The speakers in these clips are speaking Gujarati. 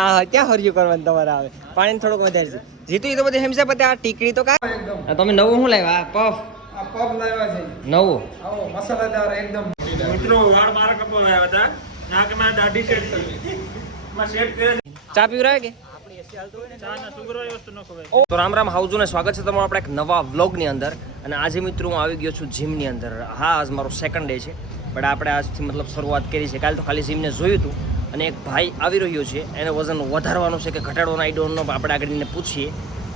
હા ક્યાં હરિયું કરવાનું તમારે આવે પાણી થોડુંક વધારે છે જીતું એ તો બધી હેમસે પતે આ ટીકડી તો કાંઈ તમે નવું શું લાવ્યા પફ પફ લાવ્યા છે નવું આવો મસાલાદાર એકદમ મિત્રો વાળ મારા કપવા આવ્યા હતા નાકમાં દાઢી સેટ કરી માં સેટ કરે ચા પીવરાય કે તો રામ રામ હાઉજો ને સ્વાગત છે તમારું આપણા એક નવા વ્લોગની અંદર અને આજે મિત્રો હું આવી ગયો છું જીમની અંદર હા આજ મારો સેકન્ડ ડે છે બટ આપણે આજથી મતલબ શરૂઆત કરી છે કાલે તો ખાલી જીમને જોયું હતું અને એક ભાઈ આવી રહ્યો છે એને વજન વધારવાનું છે કે ઘટાડવાનું આઈ ડોન્ટ નો આપણે આગળ એને પૂછીએ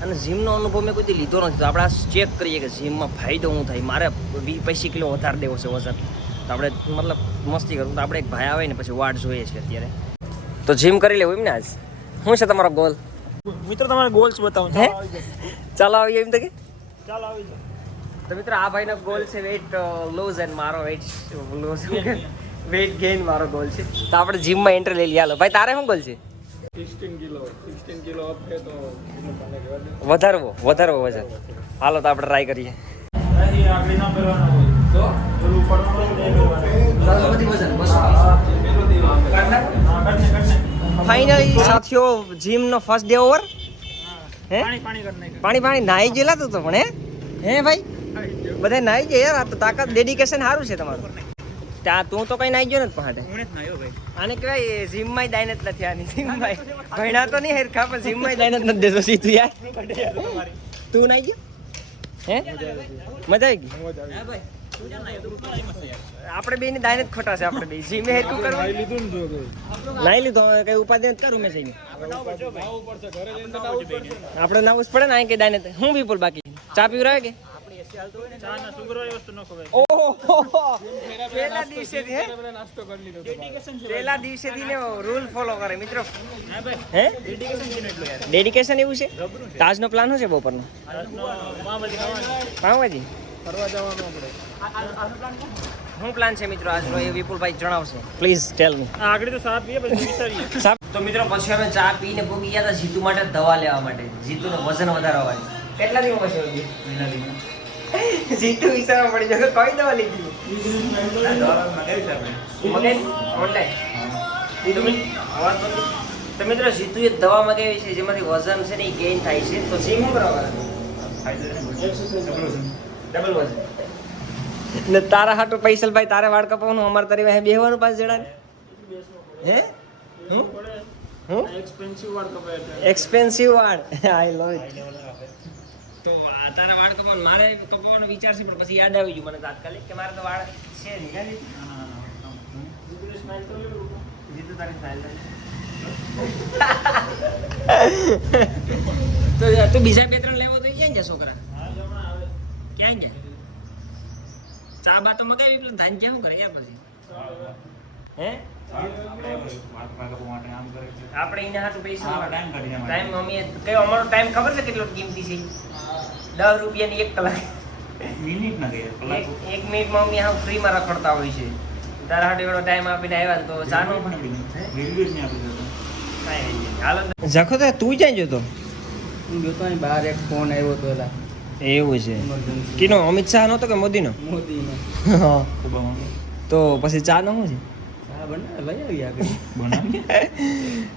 અને જીમનો અનુભવ મેં કોઈ લીધો નથી તો આપણે ચેક કરીએ કે જીમમાં ફાયદો શું થાય મારે 20-25 કિલો વધારે દેવો છે વજન તો આપણે મતલબ મસ્તી કરું તો આપણે એક ભાઈ આવે ને પછી વાટ જોઈએ છે અત્યારે તો જીમ કરી લેવું એમ ને આજ શું છે તમારો ગોલ મિત્રો તમારે ગોલ્સ બતાવો ચાલો આવીએ એમ તો કે ચાલો આવી જાઓ તો મિત્રો આ ભાઈનો ગોલ છે વેઇટ લૂઝ એન્ડ મારો વેઇટ ગેઇન મારો ગોલ છે તો આપણે જીમમાં એન્ટ્રી લઈ લઈએ હાલો ભાઈ તારે શું ગોલ છે 16 કિલો અપ છે તો વધારવો વજન હાલો તો આપણે ટ્રાય કરીએ અહીં આગળ ના કરવાનો હોય તો પેલું ફાઇનલી સાથીઓ જીમનો ફર્સ્ટ ડે ઓવર હે પાણી નાઈ ગયેલા તું તો પણ હે ભાઈ બધા નાઈ ગયા યાર આ તો તાકાત ડેડિકેશન સારું છે તમારું ત્યાં તું તો કઈ નાઈ ગયો નથી પહાડે આને કહેવાય જીમમાં દાઈનત નથી આની જીમમાં ભણ્યા તો નહીં હેરખા પણ જીમમાં દાઈનત નથી દેતો સીધું યાર તું નાઈ ગયો હે મજા આવી ગઈ આપણે બે ની દાઈનત ખોટા છે આપણે બે જીમે હેરકું કરવા નાઈ લીધો હવે કઈ ઉપાધિ નથી કરું મેં જઈને આપણે નાવું જ પડે ને અહીં કઈ દાઈનત હું વિપુલ બાકી ચા પીવ રહે કે પેલા દિવસેથી ને રૂલ ફોલો કરે મિત્રો હે ડેડિકેશન એવું છે તાજનો પ્લાન શું છે બપોરનો પાવભાજી ફરવા જવાનું આપણે શું પ્લાન છે મિત્રો આજનો એ વિપુલભાઈ જણાવશે પ્લીઝ ટેલ મી આગળ તો સાહેબ પીએ પછી વિચારીએ તો મિત્રો પછી અમે ચા પીને ભોગી ગયા હતા જીતુ માટે દવા લેવા માટે જીતુનું વજન વધારવા કેટલા દિવસ પછી જીતુ વિચારવા પડી જશે કઈ દવા લીધી તો મિત્રો જીતુ એક દવા મગાવી છે જેમાંથી વજન છે ને એ ગેઇન થાય છે તો જીમ કરવા ડબલ વજન ને તારા હાટુ પૈસલ ભાઈ તારે વાળ કપાવવાનું અમારે તારી વાહે બેહવાનું 5 જણા હે હું એક્સપેન્સિવ વાળ આઈ લવ ઇટ તો તારા વાળ કપાવવાનું મારે કપાવવાનો વિચાર છે પણ પછી યાદ આવી ગયું મને તાત્કાલિક કે મારે તો વાળ છે નહીં જીતુ તારી સ્ટાઇલ તો તું બીજા 2-3 લેવો તો ક્યાં ગયા છોકરા ક્યાં ગયા ચા બા તો મગાવી પેલા ધાન ક્યાં કરે યાર પછી હે આપણે એના હાટુ પૈસા ટાઈમ મમ્મીએ કયો અમારો ટાઈમ ખબર છે કેટલો કિંમતી છે 10 રૂપિયાની 1 કલાક મિનિટ ના ગયા કલાક 1 મિનિટ મમ્મી હા ફ્રીમાં રખડતા હોય છે તારા હાટુ એવો ટાઈમ આપીને આવ્યા ને તો ચાનો પણ રેલવે ને આપી દેતો હાલો જખો તો તું ક્યાં જતો હું જોતો ને બહાર એક ફોન આવ્યો તો એલા એવું છે કિનો અમિત શાહ નો તો કે મોદીનો તો પછી ચા નો શું છે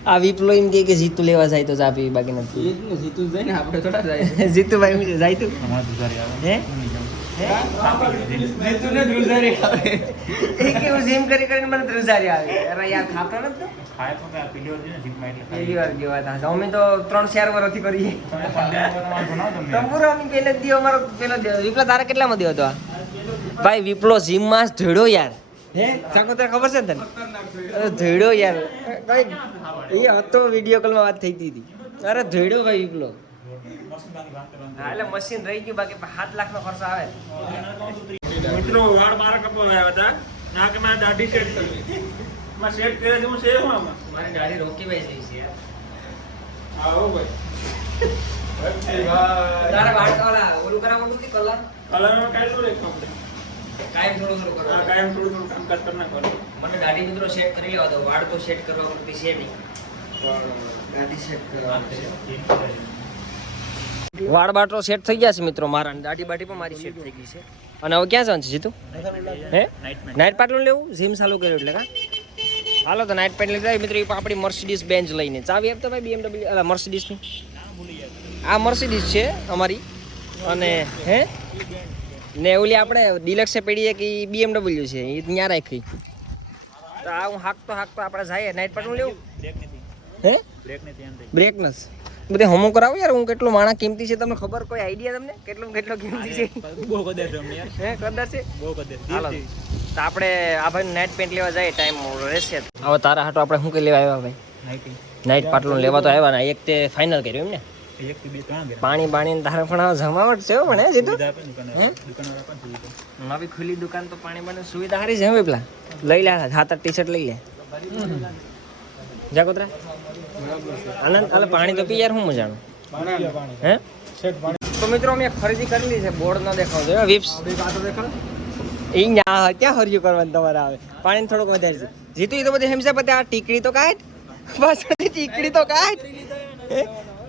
આ વિપ્લો એમ કે જીતુ લેવા જાય તો ચા પી બાકી નથી જીતુ જાય ને આપણે થોડા જાય જીતુભાઈ હું જાય તું હે જીતુ ને ધ્રુજારી આવે એ કેવું જીમ કરી કરીને મને ધ્રુજારી આવે અરે યાર ખાતો નથી ખાય તો કે પીલી વાર ને જીમ માં એટલે પહેલી વાર ગયો હતા અમે તો 3-4 વર્ષથી કરીએ તંબુરો અમે પહેલે જ દિયો અમારો પેલો વિપ્લો તારે કેટલામાં દિયો હતો આ ભાઈ વિપ્લો જીમ માં ધડો યાર હે સાકોતર ખબર છે ને તને ધડો યાર ભાઈ એ હતો વિડિયો કોલ માં વાત થઈ હતી અરે ધડો ભાઈ વિપ્લો હા એટલે મશીન રહી ગયું બાકી 7 લાખ નો ખર્ચ આવે મિત્રો વાળ મારા કપવા આવ્યા હતા નાકમાં દાઢી સેટ કરી માં સેટ કરે તો હું સેવ આમાં મારી દાઢી રોકી ભાઈ થઈ છે યાર આવો ભાઈ તારા વાળ કાલા ઓલું કરાવવાનું કે કલર કલરમાં કાઈ લો રે કપડે કાયમ થોડું કરો કાયમ થોડું કામકાજ કરના કરો મને દાઢી મિત્રો સેટ કરી લેવા દો વાળ તો સેટ કરવા પડતી છે નહીં દાઢી સેટ કરવા વાળ બાટો સેટ થઈ ગયા છે મિત્રો મારા દાઢી બાટી પણ મારી સેટ થઈ ગઈ છે અને હવે ક્યાં જવાનું છે જીતુ હે નાઇટ પાર્ટનર લેવું જીમ ચાલુ કર્યું એટલે કા હાલો તો નાઇટ પેન્ટ લીધા મિત્રો. આપણી મર્સિડીઝ બેન્ચ લઈને ચાવી આપતો ભાઈ BMW મર્સિડીઝની. આ મર્સિડીઝ છે અમારી. અને હે ને ઓલી આપણે ડિલક્સે પડીએ કે BMW છે એ ત્યાં રાખી. તો આ હું હાકતો આપણે જઈએ નાઇટ પેન્ટ લેવું. હે બ્રેક નથી બધે હમો કરાવો યાર. હું કેટલું માણા કિંમતી છે તમને ખબર? કોઈ આઈડિયા તમને કેટલો કિંમતી છે? બહુ કદર છે હે કદર છે બહુ કદર. હાલો તો આપણે આ ભાઈ નાઇટ પેન્ટ લેવા જાય ટાઈમ રહેશે. હવે તારા હાટો આપણે શું કઈ લેવા આવ્યા ભાઈ? નાઇટ પાટલું લેવા તો આવ્યા ને એક તે ફાઇનલ કર્યું એમ ને? પાણી બાણી તારે પણ જમાવટ છે પણ હે સીધું નવી ખુલ્લી દુકાન તો પાણી બાણી સુવિધા સારી છે. હવે પેલા લઈ લે 7-8 ટી-શર્ટ લઈ લે જાગોતરા આનંદ. હાલે પાણી તો પી યાર હું મજાનું હે. તો મિત્રો અમે ખરીદી કરેલી છે. બોર્ડ ન દેખાવ જોઈએ વિપ્સ એ ક્યાં હરિયું કરવાનું તમારે આવે. પાણી થોડુંક વધારે છે જીતું. એ તો બધી હેમસે બધે આ ટીકડી તો કાઢ પાછળથી ટીકડી તો કાઢ.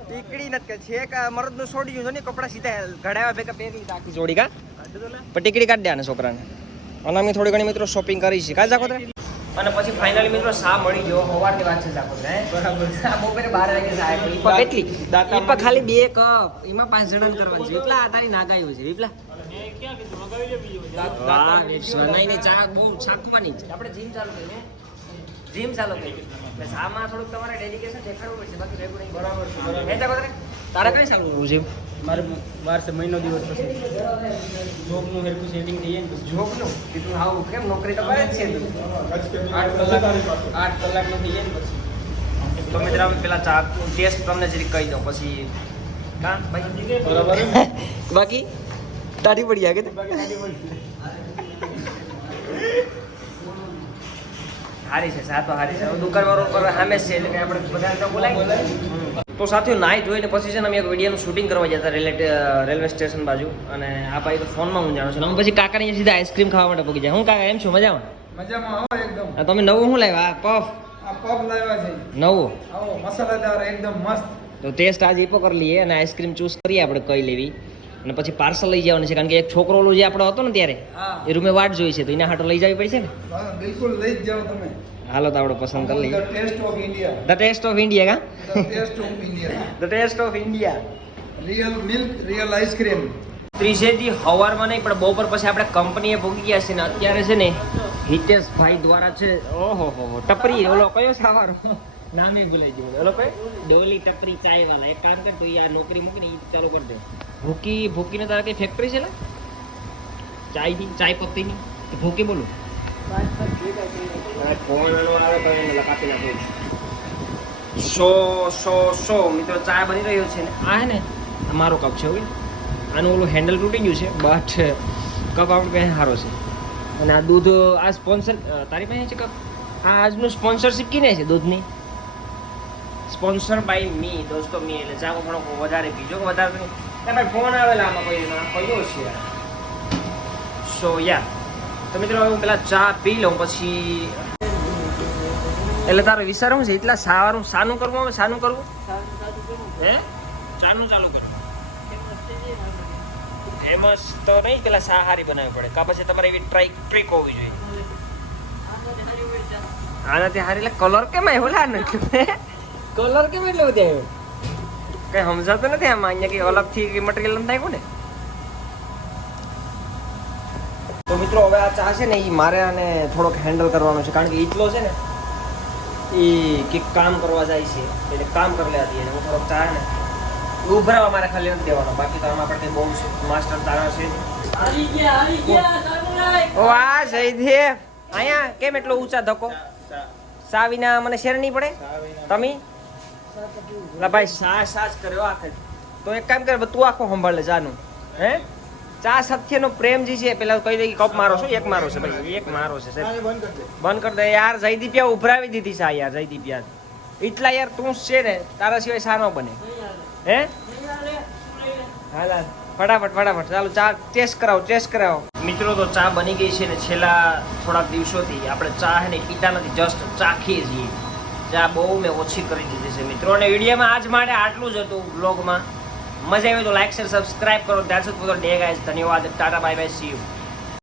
ટીકડી નથી છે કે મરદનું છોડી ગયું છે ને કપડાં સીધા ઘડાવ્યા ભેગા પહેરી આખી જોડી કા પણ ટીકડી કાઢ દે આને છોકરાને. અને અમે થોડી ઘણી મિત્રો શોપિંગ કરી છે કાલ જાકો. અને પછી ફાઇનલી મિત્રો સા મળી ગયો. સવારની વાત છે જાકો બરાબર. બપોરે 12 વાગે સા આવી. કેટલી ઈપા ખાલી 2 કપ એમાં 5 જણાને કરવાનું છે. એટલા તારી નાગાયું છે વિપલા. વાહ નહીં ચા બહુ છાકવાની છે. આપણે જીમ ચાલુ કરીને જીમ ચાલુ કરી એટલે સામાં થોડુંક તમારે ડેડિકેશન દેખાડવું પડશે. બાકી રેગ્યુલર બરાબર છે. હે જાકો તારે કઈ ચાલુ કરવું જીમ? મારે વાર છે મહિનો દિવસ પછી જોબનું હેરકું સેટિંગ થઈ જાય ને જોબનું કીધું આવું કેમ નોકરી તો કરે જ છે તું. 8 કલાકનું થઈ જાય ને પછી. તો મિત્ર આપણે પેલા ચા ટેસ્ટ તમને જરીક કહી દઉં પછી કા ભાઈ બરાબર બાકી તારી પડી આ કે હારી છે સા તો હારી છે. દુકાનવાળો પર સામે જ છે એટલે કે આપણે બધા તો બોલાય. તો સાથીઓ નાઈ ધોઈને પછી છે ને અમે એક વિડીયોનું શૂટિંગ કરવા ગયા હતા રેલવે સ્ટેશન બાજુ. અને આ ભાઈ તો ફોનમાં હું જાણું છું. અમે પછી કાકાની સીધા આઈસ્ક્રીમ ખાવા માટે પગી જાય. હું કાકા એમ છું મજામાં? મજામાં આવો એકદમ. આ તમે નવું શું લાવ્યા? આ પફ આ પગ લાવ્યા છે નવું આવો મસાલાદાર એકદમ મસ્ત. તો ટેસ્ટ આજે એપો કરી લઈએ અને આઈસ્ક્રીમ ચૂઝ કરીએ આપણે કઈ લેવી. અને પછી પાર્સલ લઈ જવાનું છે કારણ કે એક છોકરો ઓલો જે આપણો હતો ને ત્યારે હા એ રૂમે વાટ જોઈ છે તો એના હાટો લઈ જવી પડશે ને. હા, બિલકુલ લઈ જ જાઓ તમે. હાલો તો આપણે પસંદ કરી લઈએ. The taste of India. The taste of India કા the taste of India. The taste of India. Real milk real ice cream. ત્રિશેથી હવારમાં નહીં પણ બપોર પછી આપણે કંપનીએ પહોંચી ગયા છે ને અત્યારે છે ને હિતેશભાઈ દ્વારા છે ઓહો હો ટપરી ઓલો કયો સાવાર નામે ભૂલાઈ ગયું ઓલો કયો ડોલી ટપરી ચાય વાળા. એક કામ કર તું આ નોકરી મૂકીને એ ચાલુ કરી દે. ભૂકીને તારા કઈ ફેક્ટરી છે ને ચાયની ચાય પત્તીની તો ભૂકી બોલું ફોન આવે તો એને કાપી નાખું. સો મિત્રો ચા બની રહ્યો છે ને આ હે ને મારો કપ છે ઓકે. આનું ઓલું હેન્ડલ તૂટી ગયું છે બટ કપ આપણે પાસે સારો છે. અને આ દૂધ આ સ્પોન્સર તારી પાસે છે કપ. આ આજનું સ્પોન્સરશિપ કીને છે દૂધની સ્પોન્સર બાય મી દોસ્તો મી એટલે ચાકો ઘણો વધારે પીજો વધારે નહીં. ભાઈ ફોન આવેલા આમાં કોઈ કયો છે સો યા. તો મિત્રો હું પેલા ચા પી લઉં પછી એટલે તારો વિચાર શું છે એટલા સારું સાનું કરવું હવે સાનું કરવું હે ચાનું ચાલુ કરવું ફેમસ તો નહીં પેલા સા હારી બનાવવી પડે કા પછી તમારે એવી ટ્રીક હોવી જોઈએ. આનાથી હારી એટલે કલર કેમ આવ્યો લા ને કલર કેમ એટલે બધા આવ્યો કઈ સમજાતો નથી આમાં. અહીંયા કઈ અલગથી મટીરિયલ નાખ્યું ને. તો મિત્રો હવે આ ચા છે ને એ મારે આને થોડોક હેન્ડલ કરવાનો છે કારણ કે એટલો છે ને એ કંઈક કામ કરવા જાય છે એટલે કામ કરી લેવા દઈએ. હું થોડોક ચા ને ઉભરાવા મારે ખાલી નથી દેવાનો બાકી તો આમાં આપણે બહુ માસ્ટર તારા છે. ઓ આ જયદેવ અહીંયા કેમ એટલો ઊંચા ધક્કો સા વિના મને શેર નહીં પડે તમે લા ભાઈ સાજ કર્યો આખે. તો એક કામ કર તું આખો સંભાળ લે ચાનું હે. ચા સત્યનો પ્રેમ જે છે પેલા કહી દે કપ મારો છો એક મારો છે ભાઈ એક મારો છે બંધ કરી દે યાર. જયદીપિયા ઉભરાવી દીધી સા યાર જયદીપિયા એટલા યાર તું છે ને તારા સિવાય સા ન બને હે. હા ફટાફટ ચાલો ચા ટેસ્ટ કરાવો મિત્રો. તો ચા બની ગઈ છે ને છેલ્લા થોડાક દિવસોથી આપણે ચા હે ને પીતા નથી જસ્ટ ચાખીએ છીએ. ચા બહુ મેં ઓછી કરી દીધી છે મિત્રો. અને વિડીયોમાં આજ માટે આટલું જ હતું. બ્લોગમાં મજા આવી તો લાઈક શેર સબસ્ક્રાઇબ કરો. ધ્યાન સુધી ડે ગાઈઝ. ધન્યવાદ. Tata bye bye see you.